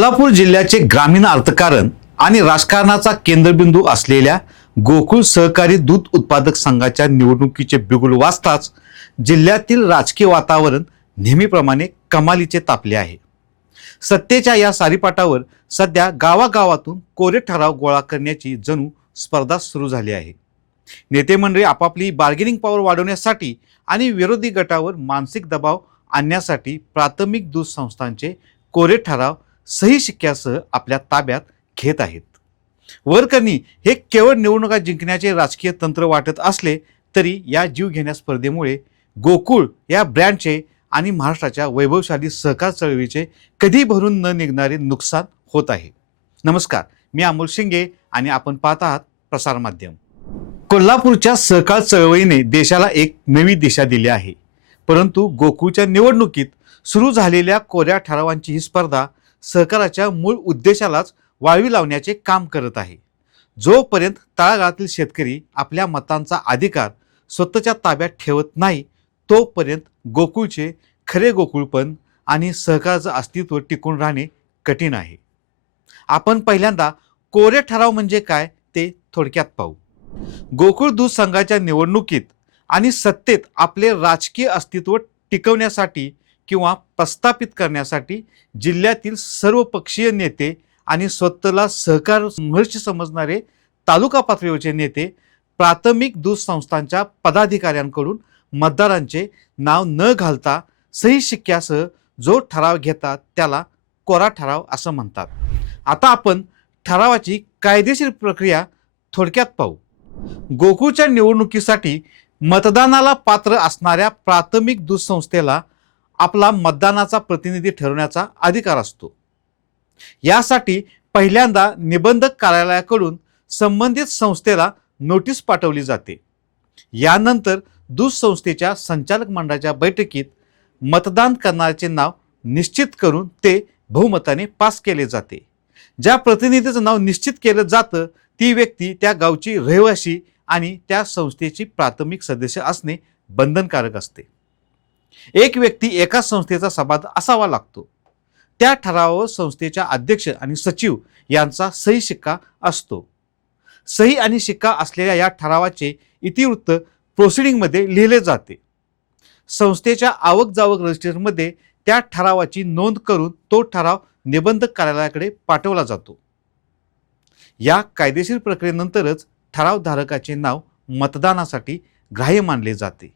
कोल्हापूर जिल्ह्याचे ग्रामीण अर्थकारण आणि राजकारणाचा केंद्रबिंदू असलेल्या गोकुळ सहकारी दूध उत्पादक संघाच्या निवडणुकीचे बिगुल वाजताच जिल्ह्यातील राजकीय वातावरण नेहमीप्रमाणे कमालीचे तापले आहे। सत्तेच्या या सारीपाटावर सध्या गावागावातून कोरे ठराव गोळा करण्याची जणू स्पर्धा सुरू झाली आहे। नेते मंडळी आपापली बार्गेनिंग पॉवर वाढवण्यासाठी आणि विरोधी गटावर मानसिक दबाव आणण्यासाठी प्राथमिक दूध संस्थांचे कोरे ठराव सही शिक्क्यासह आपल्या ताब्यात घेत आहेत। वरकरणी हे केवळ निवडणुका जिंकण्याचे राजकीय तंत्र वाटत असले तरी या जीव घेण्या स्पर्धेमुळे गोकुळ या ब्रँडचे आणि महाराष्ट्राच्या वैभवशाली सहकार चळवळीचे कधी भरून न निघणारे नुकसान होत आहे। नमस्कार, मी अमोल शिंगे आणि आपण पाहत आहात प्रसार माध्यम। कोल्हापूरच्या सहकार चळवळीने देशाला एक नवी दिशा दिली आहे, परंतु गोकुळच्या निवडणुकीत सुरू झालेल्या कोऱ्या ठरावांची ही स्पर्धा सहकाराच्या मूळ उद्देशालाच वाळवी लावण्याचे काम करत आहे। जोपर्यंत तळागाळातील शेतकरी आपल्या मतांचा अधिकार स्वतःच्या ताब्यात ठेवत नाही तोपर्यंत गोकुळचे खरे गोकुळपण आणि सहकाराचं अस्तित्व टिकून राहणे कठीण आहे। आपण पहिल्यांदा कोरे ठराव म्हणजे काय ते थोडक्यात पाहू। गोकुळ दूध संघाच्या निवडणुकीत आणि सत्तेत आपले राजकीय अस्तित्व टिकवण्यासाठी किंवा प्रस्थापित करण्यासाठी जिल्ह्यातील सर्वपक्षीय नेते आणि स्वतःला सहकार संघर्ष समजणारे तालुका पातळीवरचे नेते प्राथमिक दूध संस्थांच्या पदाधिकाऱ्यांकडून मतदारांचे नाव न घालता सही शिक्क्यासह जो ठराव घेतात त्याला कोरा ठराव असं म्हणतात। आता आपण ठरावाची कायदेशीर प्रक्रिया थोडक्यात पाहू। गोकुळच्या निवडणुकीसाठी मतदानाला पात्र असणाऱ्या प्राथमिक दूध संस्थेला आपला मतदानाचा प्रतिनिधी ठरवण्याचा अधिकार असतो। यासाठी पहिल्यांदा निबंधक कार्यालयाकडून संबंधित संस्थेला नोटीस पाठवली जाते। यानंतर दूध संस्थेच्या संचालक मंडळाच्या बैठकीत मतदान करणाऱ्याचे नाव निश्चित करून ते बहुमताने पास केले जाते। ज्या प्रतिनिधीचं नाव निश्चित केलं जातं ती व्यक्ती त्या गावची रहिवासी आणि त्या संस्थेची प्राथमिक सदस्य असणे बंधनकारक असते। एक व्यक्ती एका संस्थेचा सभासद असावा लागतो। त्या ठरावावर संस्थेच्या अध्यक्ष आणि सचिव यांचा सही शिक्का असतो। सही आणि शिक्का असलेल्या या ठरावाचे इतिवृत्त प्रोसिडिंगमध्ये लिहिले जाते। संस्थेच्या आवक जावक रजिस्टरमध्ये त्या ठरावाची नोंद करून तो ठराव निबंधक कार्यालयाकडे पाठवला जातो। या कायदेशीर प्रक्रियेनंतरच ठरावधारकाचे नाव मतदानासाठी ग्राह्य मानले जाते।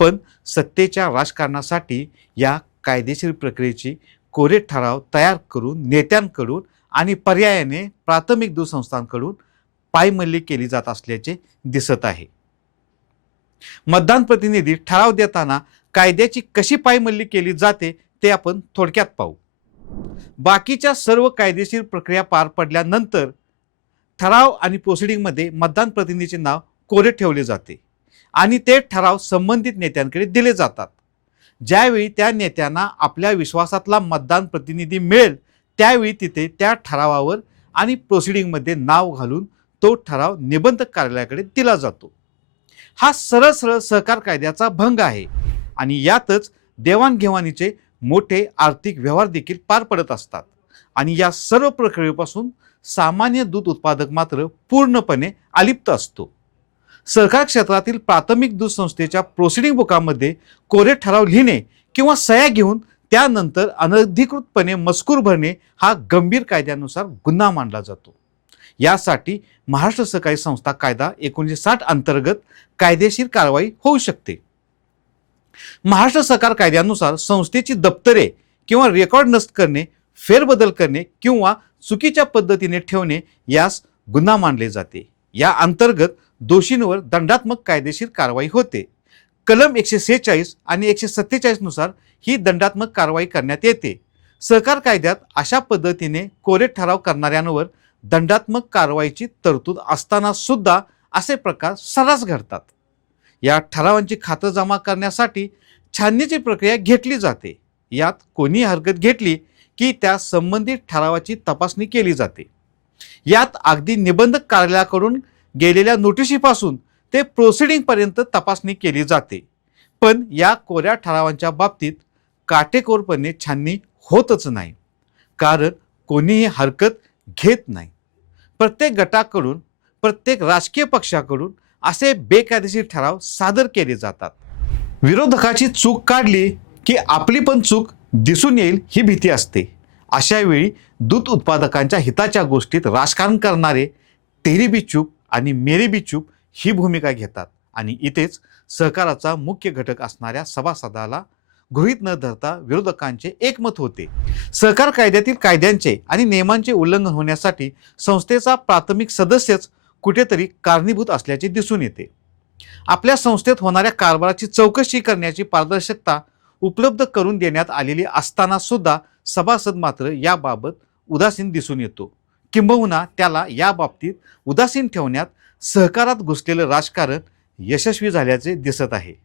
पण सत्तेच्या राजकारणासाठी या कायदेशीर प्रक्रियेची कोरे ठराव तयार करून नेत्यांकडून आणि पर्यायाने प्राथमिक दूध संस्थांकडून पायमल्ली केली जात असल्याचे दिसत आहे। मतदान प्रतिनिधी ठराव देताना कायद्याची कशी पायमल्ली केली जाते ते आपण थोडक्यात पाहू। बाकीच्या सर्व कायदेशीर प्रक्रिया पार पडल्यानंतर ठराव आणि प्रोसिडिंगमध्ये मतदान प्रतिनिधीचे नाव कोरे ठेवले जाते आणि ते ठराव संबंधित नेत्यांकडे दिले जातात। ज्यावेळी त्या नेत्यांना आपल्या विश्वासातला मतदान प्रतिनिधी मिळेल त्यावेळी तिथे त्या ठरावावर आणि प्रोसिडिंगमध्ये नाव घालून तो ठराव निबंधक कार्यालयाकडे दिला जातो। हा सरळ सरळ सहकार कायद्याचा भंग आहे आणि यातच देवाणघेवाणीचे मोठे आर्थिक व्यवहार देखील पार पडत असतात आणि या सर्व प्रक्रियेपासून सामान्य दूध उत्पादक मात्र पूर्णपणे अलिप्त असतो। सहकार क्षेत्रातील प्राथमिक दूध संस्थेच्या प्रोसिडिंग बुकामध्ये कोरे ठराव लिहिणे किंवा सह्या घेऊन त्यानंतर अनधिकृतपणे मजकूर भरणे हा गंभीर कायद्यानुसार गुन्हा मानला जातो। यासाठी महाराष्ट्र सहकारी संस्था कायदा 1960 अंतर्गत कायदेशीर कारवाई होऊ शकते। महाराष्ट्र सहकार कायद्यानुसार संस्थेची दप्तरे किंवा रेकॉर्ड नष्ट करणे, फेरबदल करणे किंवा चुकीच्या पद्धतीने ठेवणे यास गुन्हा मानले जाते। या अंतर्गत दोषींवर दंडात्मक कायदेशीर कारवाई होते। कलम 146 आणि 147 नुसार ही दंडात्मक कारवाई करण्यात येते। सहकार कायद्यात अशा पद्धतीने कोरे ठराव करणाऱ्यांवर दंडात्मक कारवाईची तरतूद असताना सुद्धा असे प्रकार सर्रास घडतात। या ठरावांची खातं जमा करण्यासाठी छाननीची प्रक्रिया घेतली जाते। यात कोणी हरकत घेतली की त्या संबंधित ठरावाची तपासणी केली जाते। यात अगदी निबंधक कार्यालयाकडून गेलेल्या नोटिशीपासून ते प्रोसिडिंग पर्यंत तपासणी केली जाते। पण या कोऱ्या ठरावांच्या बाबतीत काटेकोरपणे छाननी होतच नाही, कारण कोणीही हरकत घेत नाही. प्रत्येक गटाकडून, प्रत्येक राजकीय पक्षाकडून असे बेकायदेशीर ठराव सादर केले जातात. विरोधकाची चूक काढली की आपली पण चूक दिसून येईल ही भीती असते. अशा वेळी दूध उत्पादकांच्या हिताच्या गोष्टीत राजकारण करणारे तेरी बी चूप आणि मेरी बी चूप ही भूमिका घेतात आणि इथेच सहकाराचा मुख्य घटक असणाऱ्या सभासदाला गृहीत न धरता विरोधकांचे एकमत होते. सहकार कायद्यातील कायद्यांचे आणि नियमांचे उल्लंघन होण्यासाठी संस्थेचा प्राथमिक सदस्यच कुठेतरी कारणीभूत असल्याचे दिसून येते. आपल्या संस्थेत होणाऱ्या कारभाराची चौकशी करण्याची पारदर्शकता उपलब्ध करून देण्यात आलेली असताना सुद्धा सभासद मात्र याबाबत उदासीन दिसून येतो. किंबहुना त्याला या बाबतीत उदासीन ठेवण्यात सहकारात घुसलेलं राजकारण यशस्वी झाल्याचे दिसत आहे.